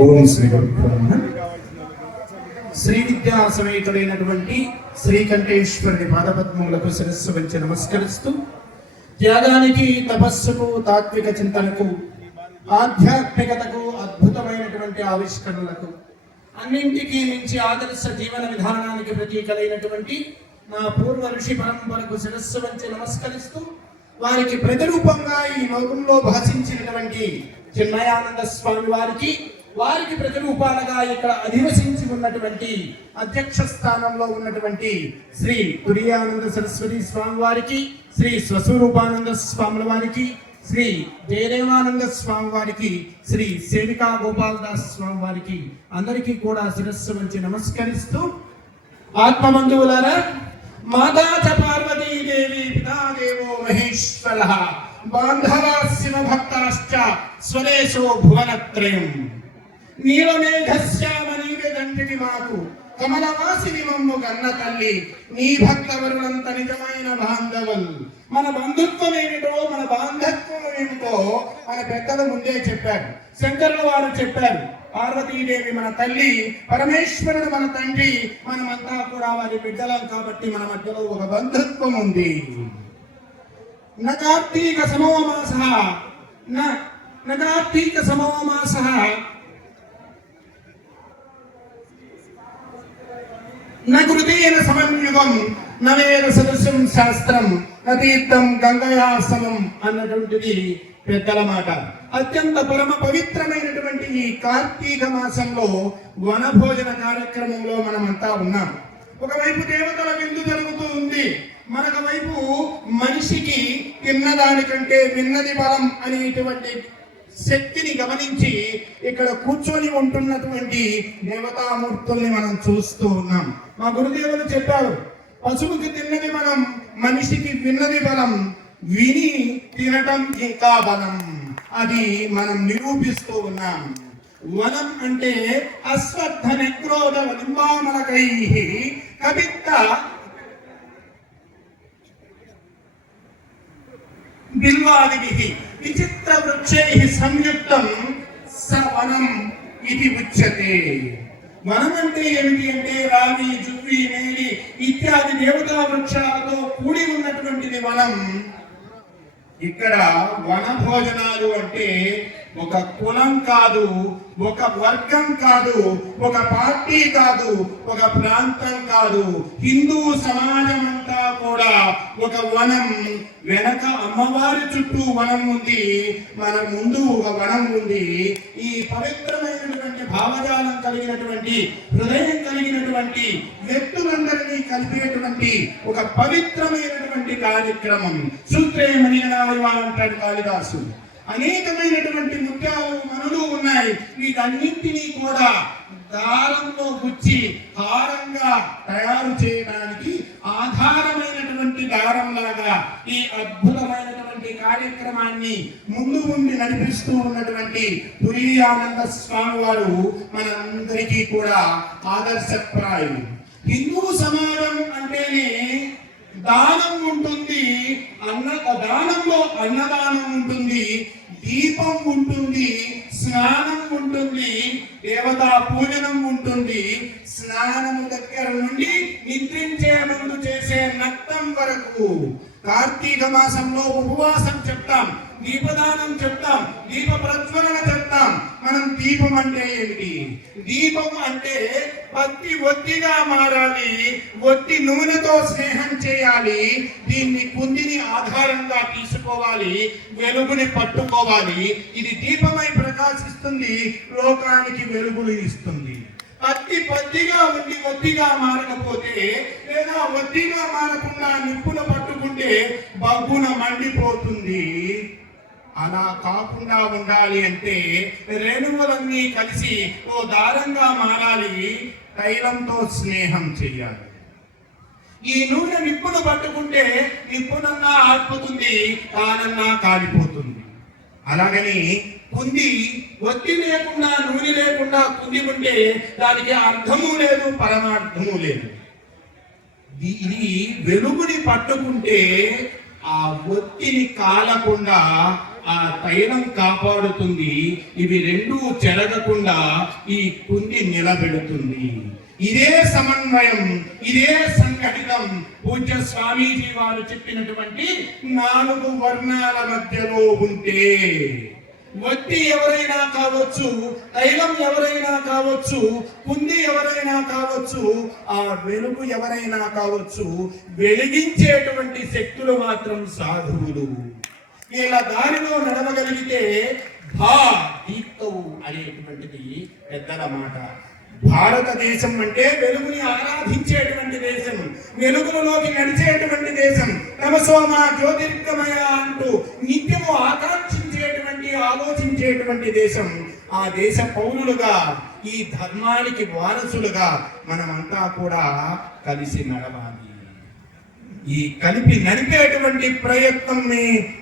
ఓం శ్రీ గురుభ్యో శ్రీ విద్యా సమేతుడైనటువంటి శ్రీకంఠేశ్వరుని పాదపద్మములకు శిరస్సు వచ్చి నమస్కరిస్తూ త్యాగానికి తపస్సుకు తాత్విక చింతనకు ఆధ్యాత్మికతకు అద్భుతమైనటువంటి ఆవిష్కరణలకు అన్నింటికీ మించి ఆదర్శ జీవన విధానానికి ప్రతీకలైనటువంటి నా పూర్వ ఋషి పరంపరకు శిరస్సు వచ్చి నమస్కరిస్తూ వారికి ప్రతిరూపంగా ఈ లోకంలో భాషించినటువంటి చిన్నయానంద స్వామి వారికి వారికి ప్రతిరూపాలుగా ఇక్కడ అధివసించి ఉన్నటువంటి అధ్యక్ష స్థానంలో ఉన్నటువంటి శ్రీ తురియానంద సరస్వతి స్వామి వారికి శ్రీ స్వస్వరూపానంద స్వాముల వారికి శ్రీ జయదేవానంద స్వామి వారికి శ్రీ సేవికా గోపాలదాస్ స్వామి వారికి అందరికీ కూడా శిరస్సు వంచి నమస్కరిస్తూ ఆత్మబంధువులారా మాతా చ దేవి పితా దేవో మహేశ్వర. బాంధవా భక్తాశ్చ స్వదేశో భువనత్రయం. నీలమేఘశ్యామనీయ దండ్రిని మాకు. కమలవాసిని మమ్ము కన్న తల్లి. నీ భక్తవరులంత నిజమైన బాంధవులు. మన బంధుత్వం ఏమిటో మన బాంధత్వం ఏమిటో మన పెద్దలు ముందే చెప్పారు. శంకరుల వారు చెప్పారు. పార్వతీదేవి మన తల్లి పరమేశ్వరుడు మన తండ్రి మనమంతా కూడా వారి బిడ్డలం కాబట్టి మన మధ్యలో ఒక బంధుత్వం ఉంది. న కార్తీక సమోమాస న కార్తీక సమోమాస న సమన్యుగం నవేద సదృశం శాస్త్రం నతీర్థం గంగయాసనం అన్నటువంటిది పెద్దల మాట. అత్యంత పరమ పవిత్రమైన కాబట్టి ఈ కార్తీక మాసంలో వనభోజన కార్యక్రమంలో మనమంతా ఉన్నాం. ఒకవైపు దేవతల విందు జరుగుతూ ఉంది. మరొక వైపు మనిషికి తిన్నదానికంటే విన్నది బలం అనేటువంటి శక్తిని గమనించి ఇక్కడ కూర్చొని ఉంటున్నటువంటి దేవతామూర్తుల్ని మనం చూస్తూ ఉన్నాం. మా గురుదేవులు చెప్పారు పశువుకి తిన్నది బలం మనిషికి విన్నది బలం విని తినటం ఇంకా బలం. అది మనం నిరూపిస్తూ ఉన్నాం. వనం అంటే అశ్వత్థ నిక్రోధ నిర్మామలకై కవిత్త బిల్వాదిభి విచిత్ర వృక్షై సంయుక్తం స వనం ఇది ఉచ్యతే. వనం అంటే ఏమిటి అంటే రావి జువ్వి మేడి ఇత్యాది దేవతా వృక్షాలతో కూడి ఉన్నటువంటిది వనం. ఇక్కడ వన భోజనాలు అంటే ఒక కులం కాదు ఒక వర్గం కాదు ఒక పార్టీ కాదు ఒక ప్రాంతం కాదు. హిందూ సమాజం అంతా కూడా ఒక వనం. వెనక అమ్మవారి చుట్టూ వనం ఉంది మన ముందు ఒక వనం ఉంది. ఈ పవిత్రమైనటువంటి భావజాలం కలిగినటువంటి హృదయం కలిగినటువంటి వ్యక్తులందరినీ కలిపేటువంటి ఒక పవిత్రమైనటువంటి కార్యక్రమం. సూత్రే అంటాడు కాళిదాసు. అనేకమైనటువంటి ముత్యాలు మనులు ఉన్నాయి. వీటన్నింటినీ కూడా దారంలో గుచ్చి హారంగా తయారు చేయడానికి ఆధారమైనటువంటి దారం లాగా ఈ అద్భుతమైనటువంటి కార్యక్రమాన్ని ముందు ఉండి నడిపిస్తూ ఉన్నటువంటి పురి ఆనంద స్వామి వారు మనందరికీ కూడా ఆదర్శప్రాయులు. హిందూ సమాజం అంటేనే దానం ఉంటుంది అన్న దానంలో అన్నదానం ఉంటుంది. దీపం ఉంటుంది స్నానం ఉంటుంది దేవతా పూజనం ఉంటుంది. స్నానము దగ్గర నుండి నిద్రించే ముందు చేసే నక్తం వరకు కార్తీక మాసంలో ఉపవాసం చెప్తాం. దీపదానం చెప్తాం దీప ప్రజ్వలన చెప్తాం. మనం దీపం అంటే ఏమిటి? దీపం అంటే పత్తి ఒత్తిగా మారాలి ఒత్తి నూనెతో స్నేహం చేయాలి దీన్ని కుందిని ఆధారంగా తీసుకోవాలి వెలుగుని పట్టుకోవాలి. ఇది దీపమై ప్రకాశిస్తుంది లోకానికి వెలుగులు ఇస్తుంది. పత్తి పత్తిగా ఉండి ఒత్తిగా మారకపోతే లేదా ఒత్తిగా మారకుండా నిప్పున పట్టుకుంటే బగ్గున మండిపోతుంది. అలా కాకుండా ఉండాలి అంటే రేణువులన్నీ కలిసి ఓ దారంగా మారాలి. తైలంతో స్నేహం చెయ్యాలి. ఈ నూనె నిప్పును పట్టుకుంటే నిప్పునన్నా ఆర్పుతుంది కానన్నా కాలిపోతుంది. అలాగని కుంది ఒత్తి లేకుండా నూనె లేకుండా కుంది ఉంటే దానికి అర్థము లేదు పరమార్థము లేదు. ఇది వెలుగుని పట్టుకుంటే ఆ ఒత్తిని కాలకుండా ఆ తైలం కాపాడుతుంది. ఇవి రెండూ చెరగకుండా ఈ కుంది నిలబెడుతుంది. ఇదే సమన్వయం ఇదే సంఘటితం. పూజ్య స్వామీజీ వారు చెప్పినటువంటి నాలుగు వర్ణాల మధ్యలో ఉంటే వట్టి ఎవరైనా కావచ్చు తైలం ఎవరైనా కావచ్చు కుంది ఎవరైనా కావచ్చు ఆ వెలుగు ఎవరైనా కావచ్చు వెలిగించేటువంటి శక్తులు మాత్రం సాధువులు. ఇలా దారిలో నడవగలిగితే భా దీప్తవు అనేటువంటిది పెద్దల మాట. భారతదేశం అంటే వెలుగుని ఆరాధించేటువంటి దేశం వెలుగులలోకి నడిచేటువంటి దేశం. తమసోమ జ్యోతిర్గమయ అంటూ నిత్యము ఆకాంక్షించేటువంటి ఆలోచించేటువంటి దేశం. ఆ దేశ పౌరులుగా ఈ ధర్మానికి వారసులుగా మనమంతా కూడా కలిసి నడవాలి. ఈ కలిపి నడిపేటువంటి ప్రయత్నం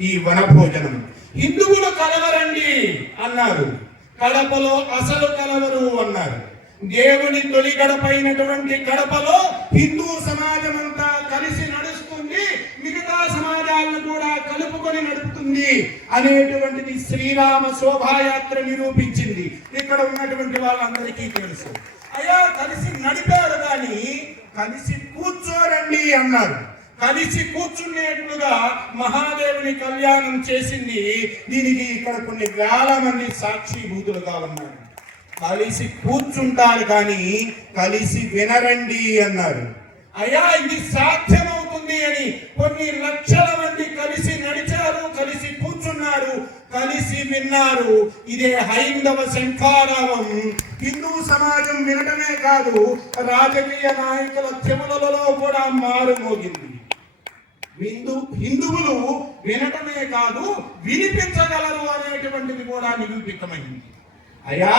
ఈ వనభోజనం. హిందువులు కలవరండి అన్నారు. కడపలో అసలు కలవరు అన్నారు. దేవుని తొలి కడపలో హిందూ సమాజం అంతా కలిసి నడుస్తుంది మిగతా సమాజాలను కూడా కలుపుకొని నడుపుతుంది అనేటువంటిది శ్రీరామ శోభాయాత్ర నిరూపించింది. ఇక్కడ ఉన్నటువంటి వాళ్ళందరికీ తెలుసు. అయ్యా కలిసి నడిపారు కానీ కలిసి కూర్చోరండి అన్నారు. కలిసి కూర్చునేట్లుగా మహాదేవుని కళ్యాణం చేసింది. దీనికి ఇక్కడ కొన్ని వేల మంది సాక్షిభూతులుగా ఉన్నారు. కలిసి కూర్చుంటారు కానీ కలిసి వినరండి అన్నారు. అయ్యా ఇది సాధ్యమవుతుంది అని కొన్ని లక్షల మంది కలిసి నడిచారు కలిసి కూర్చున్నారు కలిసి విన్నారు. ఇదే హైందవ శంఖారావం. హిందూ సమాజం వినటమే కాదు రాజకీయ నాయకుల చెవులలో కూడా మారుమోగింది. హిందూ హిందువులు వినటమే కాదు వినిపించగలరు అనేటువంటిది కూడా నిరూపితమైంది. అయ్యా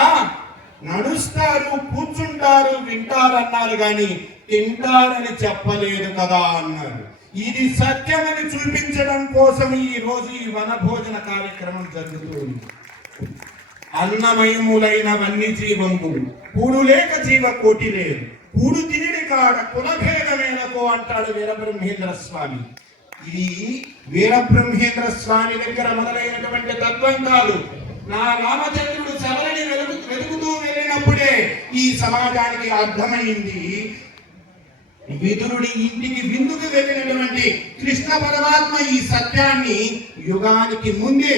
నడుస్తారు కూర్చుంటారు వింటారన్నారు కానీ తింటారని చెప్పలేదు కదా అన్నారు. ఇది సత్యమని చూపించడం కోసం ఈ రోజు ఈ వనభోజన కార్యక్రమం జరుగుతుంది అన్నమయములైన వన్య జీవంబు పూడు లేక జీవ కోటి లేదు. పూడు తినిడి కాడ కులభేదమేలకు అంటాడు వీరబ్రహ్మేంద్ర స్వామి ఇది వీరబ్రహ్మేంద్ర స్వామి దగ్గర మొదలైనటువంటి తత్వం కాదు నా రామచంద్రుడు శబరిని వెలుగు వెతుకుతూ వెళ్ళినప్పుడే ఈ సమాజానికి అర్థమైంది. విదురుడి ఇంటికి విందుకు వెళ్ళినటువంటి కృష్ణ పరమాత్మ ఈ సత్యాన్ని యుగానికి ముందే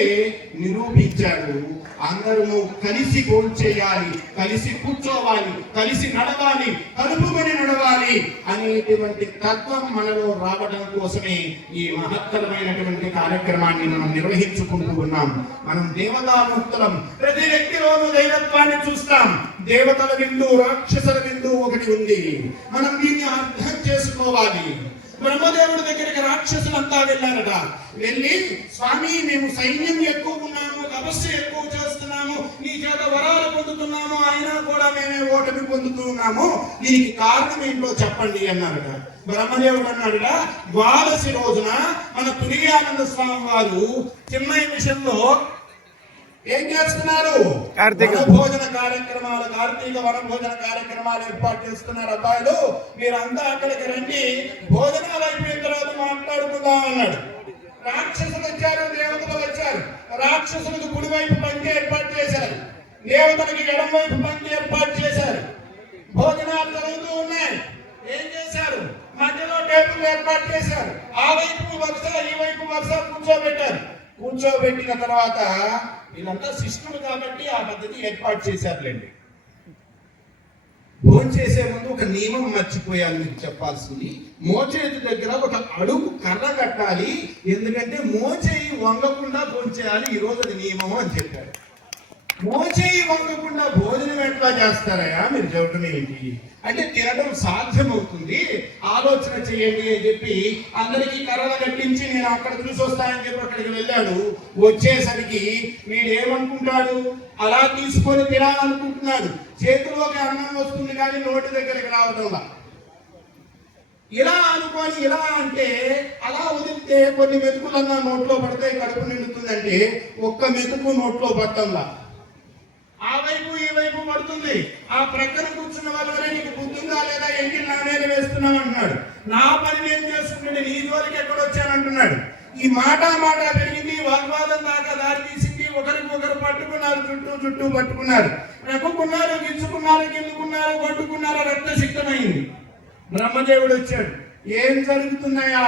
నిరూపించాడు. అందరూ కలిసి చేయాలి కలిసి కూర్చోవాలి కలిసి నడవాలి కలుపుకొని నడవాలి అనేటువంటి తత్వం మనలో రావడం కోసమే ఈ మహత్తరమైనటువంటి కార్యక్రమాన్ని మనం నిర్వహించుకుంటూ ఉన్నాం. మనం దేవతాముక్తులం ప్రతి వ్యక్తిలోనూ దైవత్వాన్ని చూస్తాం. దేవతల విందు రాక్షసుల విందు ఒకటి ఉంది. మనం దీన్ని అర్థం చేసుకోవాలి. బ్రహ్మదేవుడి దగ్గరికి రాక్షసులంతా వెళ్ళారట. వెళ్ళి స్వామి మేము సైన్యం ఎక్కువ ఉన్నాము తపస్సు ఎక్కువ చేస్తున్నాము నీ చేత వరాలు పొందుతున్నాము అయినా కూడా మేమే ఓటమి పొందుతున్నాము దీనికి కారణం ఏంటో చెప్పండి అన్నారట. బ్రహ్మదేవుడు అన్నాడట ద్వాదశి రోజున మన తురియానంద స్వామి వారు చిన్న విషయంలో ఏం చేస్తున్నారు? కార్తీక. భోజన కార్యక్రమాలు కార్తీక వన భోజన కార్యక్రమాలు ఏర్పాటు చేస్తున్నారు అబ్బాయిలు. మీరంతా అక్కడికి రండి. భోజనాలు అయిపోయిన తర్వాత మాట్లాడుకుందాం అన్నాడు. రాక్షసులు వచ్చారు దేవతలు వచ్చారు. రాక్షసులకు కుడివైపు పంచి ఏర్పాటు చేశారు. దేవతలకి ఎడం వైపు పంచి ఏర్పాటు చేశారు. భోజనాలు జరుగుతూ ఉన్నాయి. ఏం చేశారు? మధ్యలో టేబుల్ ఏర్పాటు చేశారు. ఆ వైపు వరుస ఈ వైపు వరుస కూర్చోబెట్టారు. కూర్చోబెట్టిన తర్వాత వీళ్ళంతా శిష్యులు కాబట్టి ఆ పద్ధతి ఏర్పాటు చేశారులేండి. భోజనం చేసే ముందు ఒక నియమం మర్చిపోయాను మీకు చెప్పాల్సింది. మోచేతి దగ్గర ఒక అడుగు కర్ర కట్టాలి. ఎందుకంటే మోచేయి వంగకుండా భోజనం చేయాలి ఈ రోజు అది నియమం అని చెప్పారు. మోచేయి వంగకుండా భోజనం ఎట్లా చేస్తారయ్యా? మీరు చెప్పడం ఏంటి? అంటే తినడం సాధ్యమవుతుంది. ఆలోచన చేయండి అని చెప్పి అందరికి కర్రలు కట్టించి నేను అక్కడ చూసి వస్తానని చెప్పి అక్కడికి వెళ్ళాడు. వచ్చేసరికి వీడు ఏమనుకుంటాడు అలా తీసుకొని తినాలనుకుంటున్నాడు. చేతిలోకి అన్నం వస్తుంది కానీ నోటి దగ్గరికి రావడంలా ఇలా అనుకొని ఇలా అంటే అలా వదిలితే కొన్ని మెతుకులన్నా నోట్లో పడతాయి కడుపు నిండుతుందంటే ఒక్క మెతుకు నోట్లో పట్టంలా ఆ వైపు ఈ వైపు పడుతుంది. ఆ ప్రక్కన కూర్చున్న వాళ్ళ వరే నీకు బుద్ధిందా లేదా ఎంకి నా మీద వేస్తున్నావు అంటున్నాడు. నా పని నేను చేసుకుంటే నీ జోలికి ఎక్కడ వచ్చాను అంటున్నాడు ఈ మాట మాట పెరిగింది వాగ్వాదం దాకా దారి తీసింది ఒకరికి ఒకరు పట్టుకున్నారు చుట్టూ చుట్టూ పట్టుకున్నారు. రక్కుకున్నారు గిచ్చుకున్నారు గిల్లుకున్నారు కొట్టుకున్నారు రక్తసిక్తమైంది. బ్రహ్మదేవుడు వచ్చాడు. ఏం జరుగుతున్నాయా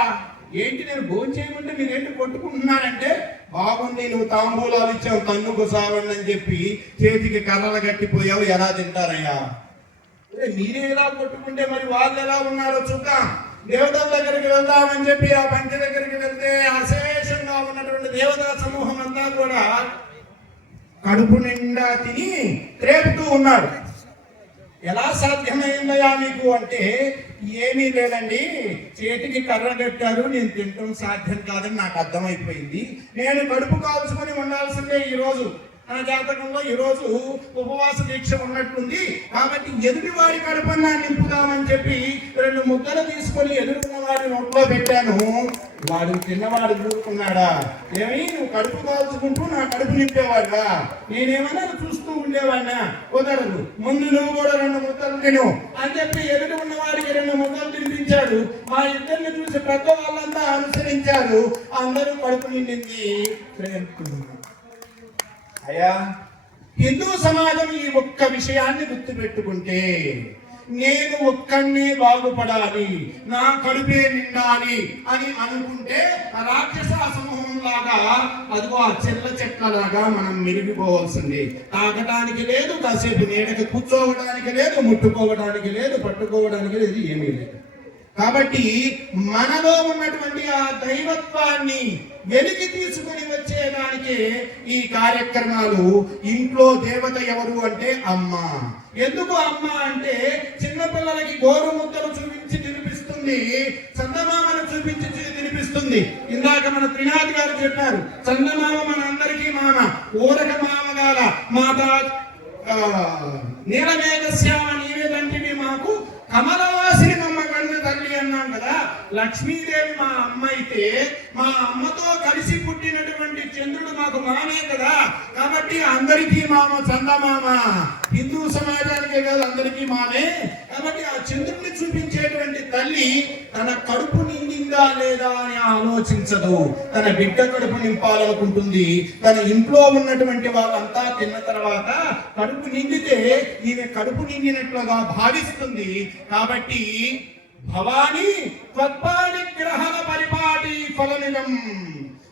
ఏంటి నేను భోజనం చేయమంటే మీరేంటి కొట్టుకుంటున్నారంటే బాగుంది నువ్వు తాంబూలాలు ఇచ్చావు తన్నుకు సావండి అని చెప్పి చేతికి కర్రలు కట్టిపోయావు ఎలా తింటారయ్యా? ఏ, మీరే ఎలా కొట్టుకుంటే మరి వాళ్ళు ఎలా ఉన్నారో చూద్దాం. దేవతల దగ్గరికి వెళ్దామని చెప్పి ఆ పంచ దగ్గరికి వెళ్తే అశేషంగా ఉన్నటువంటి దేవతా సమూహం అంతా కూడా కడుపు నిండా తిని త్రేపుతూ ఉన్నాడు. ఎలా సాధ్యమైందయా మీకు అంటే ఏమీ లేదండి. చేతికి కర్ర పెట్టారు నేను తినటం సాధ్యం కాదని నాకు అర్థమైపోయింది. నేను కడుపు కాల్చుకొని ఉండాల్సిందే ఈరోజు. మన జాతకంలో ఈ రోజు ఉపవాస దీక్ష ఉన్నట్టుంది కాబట్టి ఎదుటి వారి కడుపన్నా నింపుదామని చెప్పి రెండు ముద్దలు తీసుకొని ఎదురున్న వారి నోట్లో పెట్టాను. వాడు తిన్నవాడు ఊరుకున్నాడా ఏమి నువ్వు కడుపు కాల్చుకుంటూ నా కడుపు నింపేవాడా నేనేమన్నా చూస్తూ ఉండేవాడినా? కుదరదు. ముందు నువ్వు కూడా రెండు ముద్దలు తిను అని చెప్పి ఎదురు ఉన్న వారికి రెండు ముద్దలు తినిపించాడు. మా ఇద్దరిని చూసి పెద్ద వాళ్ళంతా అనుసరించారు. అందరూ కడుపు నిండింది. అయ్యా హిందూ సమాజం ఈ ఒక్క విషయాన్ని గుర్తుపెట్టుకుంటే నేను ఒక్కడినే బాగుపడాలి నా కడుపే నిండాలి అని అనుకుంటే రాక్షస సమూహం లాగా అదిగో ఆ చెట్ల చెట్లలాగా మనం మెరిగిపోవాల్సింది. తాగడానికి లేదు కాసేపు నీడకి కూర్చోవడానికి లేదు ముట్టుకోవడానికి లేదు పట్టుకోవడానికి లేదు ఏమీ లేదు. కాబట్టి మనలో ఉన్నటువంటి ఆ దైవత్వాన్ని వెలికి తీసుకుని వచ్చేదానికి ఈ కార్యక్రమాలు ఇంట్లో దేవత ఎవరు అంటే అమ్మ. ఎందుకు అమ్మ అంటే చిన్నపిల్లలకి గోరు ముద్దలు చూపించి తినిపిస్తుంది చందమామను చూపించి తినిపిస్తుంది. ఇందాక మన త్రినాథ్ గారు చెప్పారు చందమామ మన అందరికీ మామ ఊరక మామగాల మాత ఆ, నీలమేఘశ్యామ నీవేదంటివి మాకు కమలవాసిని మమ్మ కన్ను తల్లి అన్నాం కదా లక్ష్మీదేవి మా అమ్మ అయితే మా అమ్మతో కలిసి పుట్టినటువంటి చంద్రుడు మాకు మానే కదా. కాబట్టి అందరికీ మామ చందమామ. హిందూ సమాజానికే కాదు అందరికీ మామే కాబట్టి ఆ చంద్రుడిని చూపించేటువంటి తల్లి తన కడుపు నిండిందా లేదా అని ఆలోచించదు. తన బిడ్డ కడుపు నింపాలనుకుంటుంది. తన ఇంట్లో ఉన్నటువంటి వాళ్ళంతా తిన్న తర్వాత కడుపు నిండితే ఈమె కడుపు నిండినట్లుగా భావిస్తుంది. కాబట్టి భవానీ త్వత్పాణి గ్రహణ పరిపాటి ఫలమిదం.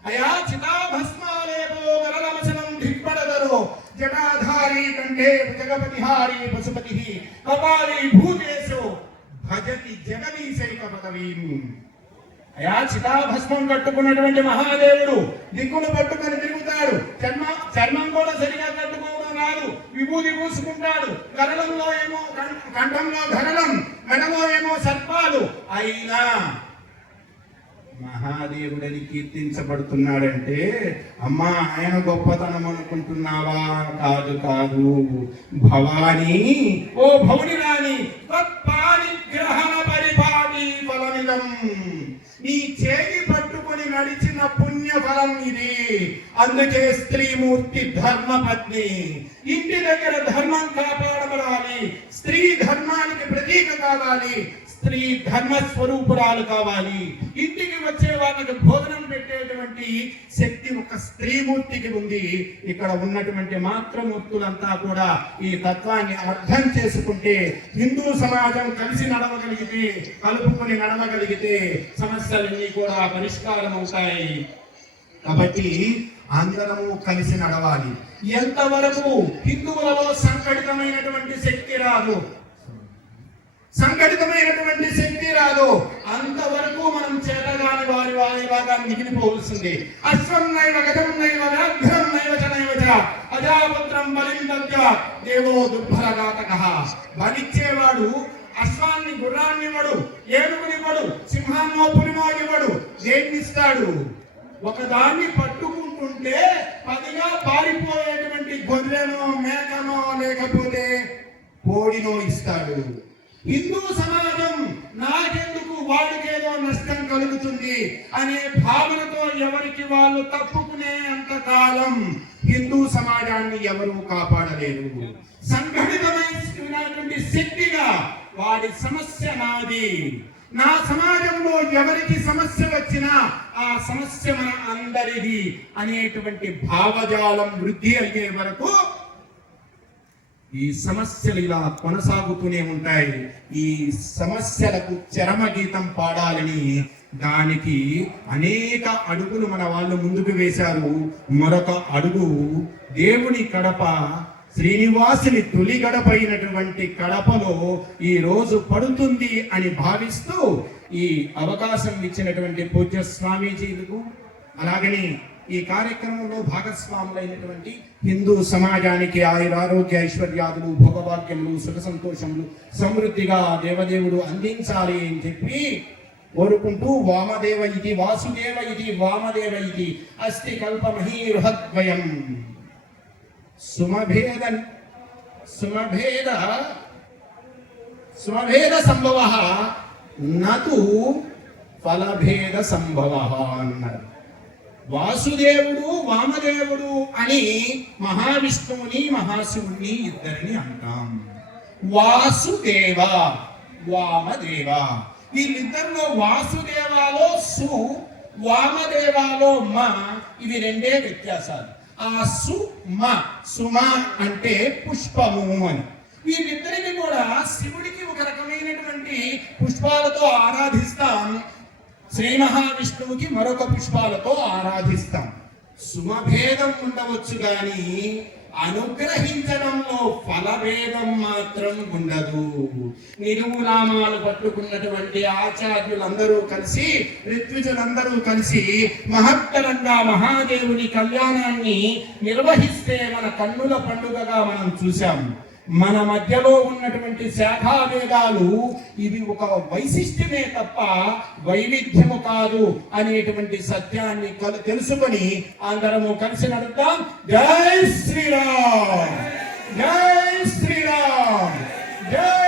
అయా చితాభస్మాలేపో వరలవచనం ధిక్పడదరో. జటాధారి కంఠే జగపతిహారి పశుపతి. కపాలి భూతేశో భజతి జగదీశైక పదవీం. అయా చితాభస్మం కట్టుకున్నటువంటి మహాదేవుడు దిక్కులు పట్టుకు కీర్తించబడుతున్నాడంటే అమ్మా ఆయన గొప్పతనం అనుకుంటున్నావా? కాదు కాదు. భవానీ ఓ భవుని రాణి గ్రహణ పరిపాటి ఫలమిదం. నీ చేయి పట్టుకొని నడిచిన పుణ్య ఫలం ఇది. అందుకే స్త్రీమూర్తి ధర్మపత్ని. ఇంటి దగ్గర ధర్మం కాపాడబడాలి. స్త్రీ ధర్మానికి ప్రతీక కావాలి. స్త్రీ ధర్మ స్వరూపురాలు కావాలి. ఇంటికి వచ్చే వాళ్ళకి భోజనం పెట్టేటువంటి శక్తి ఒక స్త్రీమూర్తికి ఉంది. ఇక్కడ ఉన్నటువంటి మాతృమూర్తులంతా కూడా ఈ తత్వాన్ని అర్థం చేసుకుంటే హిందూ సమాజం కలిసి నడవగలిగితే కలుపుకొని నడవగలిగితే సమస్యలన్నీ కూడా పరిష్కారం అవుతాయి కాబట్టి అందరము కలిసి నడవాలి. ఎంతవరకు హిందువులలో సంఘటితమైనటువంటి శక్తి రాదు. సంఘటితమైనటువంటి శక్తి రాదు. అంతవరకు మనం చేతగాని వారి వారి బాగా మిగిలిపోవలసింది అశ్వం నైవ గతం నైవ వ్యాఘ్రం నైవ చ నైవ చ బలిం దేవో దుర్భరఘాతక బలిచ్చేవాడు అశ్వాన్ని గుర్రాన్నివ్వడు ఏనుగునివ్వడు సింహాన్నో పులిమో ఇవ్వడు దేన్నిస్తాడు ఒకదాన్ని పట్టుకుంటుంటే పదిగా పారిపోయేటువంటి గొర్రెనో మేకనో లేకపోతే కోడినో ఇస్తాడు. హిందూ సమాజం నాకెందుకు వాడికేదో నష్టం కలుగుతుంది అనే భావనతో ఎవరికి వాళ్ళు తప్పుకునే అంత కాలం హిందూ సమాజాన్ని ఎవరూ కాపాడలేరు. సంఘటితమైనటువంటి శక్తిగా వాడి సమస్య నాది. నా సమాజంలో ఎవరికి సమస్య వచ్చినా ఆ సమస్య మన అందరిది అనేటువంటి భావజాలం వృద్ధి అయ్యే వరకు ఈ సమస్యలు ఇలా కొనసాగుతూనే ఉంటాయి. ఈ సమస్యలకు చరమ గీతం పాడాలని దానికి అనేక అడుగులు మన వాళ్ళు ముందుకు వేశారు. మరొక అడుగు దేవుని కడప శ్రీనివాసుని తొలి గడప అయినటువంటి కడపలో ఈ రోజు పడుతుంది అని భావిస్తూ ఈ అవకాశం ఇచ్చినటువంటి పూజ్య స్వామీజీలకు అలాగని ఈ కార్యక్రమంలో భాగస్వాములైనటువంటి హిందూ సమాజానికి ఆయుర ఆరోగ్య ఐశ్వర్యాదులు భోగభాగ్యములు సుఖ సంతోషములు సమృద్ధిగా దేవదేవుడు అందించాలి అని చెప్పి కోరుకుంటూ వామదేవ ఇది వాసుదేవ ఇది వామదేవ ఇది అస్తి కల్పమహీరుహద్వయం సుమభేద సుమభేద సుమభేద సంభవ నతు ఫలభేద సంభవ అన్నారు. వాసుదేవుడు వామదేవుడు అని మహావిష్ణువుని మహాశివుణ్ణి ఇద్దరిని అంటాం. వాసుదేవ వామదేవ. వీళ్ళిద్దరిలో వాసుదేవాలో సు వామదేవాలో మ ఇవి రెండే వ్యత్యాసాలు. ఆ సు మ సుమ అంటే పుష్పము అని. వీళ్ళిద్దరిని కూడా శివుడికి ఒక రకమైనటువంటి పుష్పాలతో ఆరాధిస్తాం. శ్రీ మహావిష్ణువుకి మరొక పుష్పాలతో ఆరాధిస్తాం. సుమభేదం ఉండవచ్చు గాని అనుగ్రహించడంలో ఫలభేదం మాత్రం ఉండదు. నిలువునామాలు పట్టుకున్నటువంటి ఆచార్యులందరూ కలిసి ఋత్విజులందరూ కలిసి మహత్తరంగా మహాదేవుని కళ్యాణాన్ని నిర్వహిస్తే మన కన్నుల పండుగగా మనం చూశాం. మన మధ్యలో ఉన్నటువంటి శాఖావేదాలు ఇవి ఒక వైశిష్ట్యమే తప్ప వైవిధ్యము కాదు అనేటువంటి సత్యాన్ని తెలుసుకొని అందరము కలిసి నడుద్దాం. జై శ్రీరామ్! జై శ్రీరామ్! జై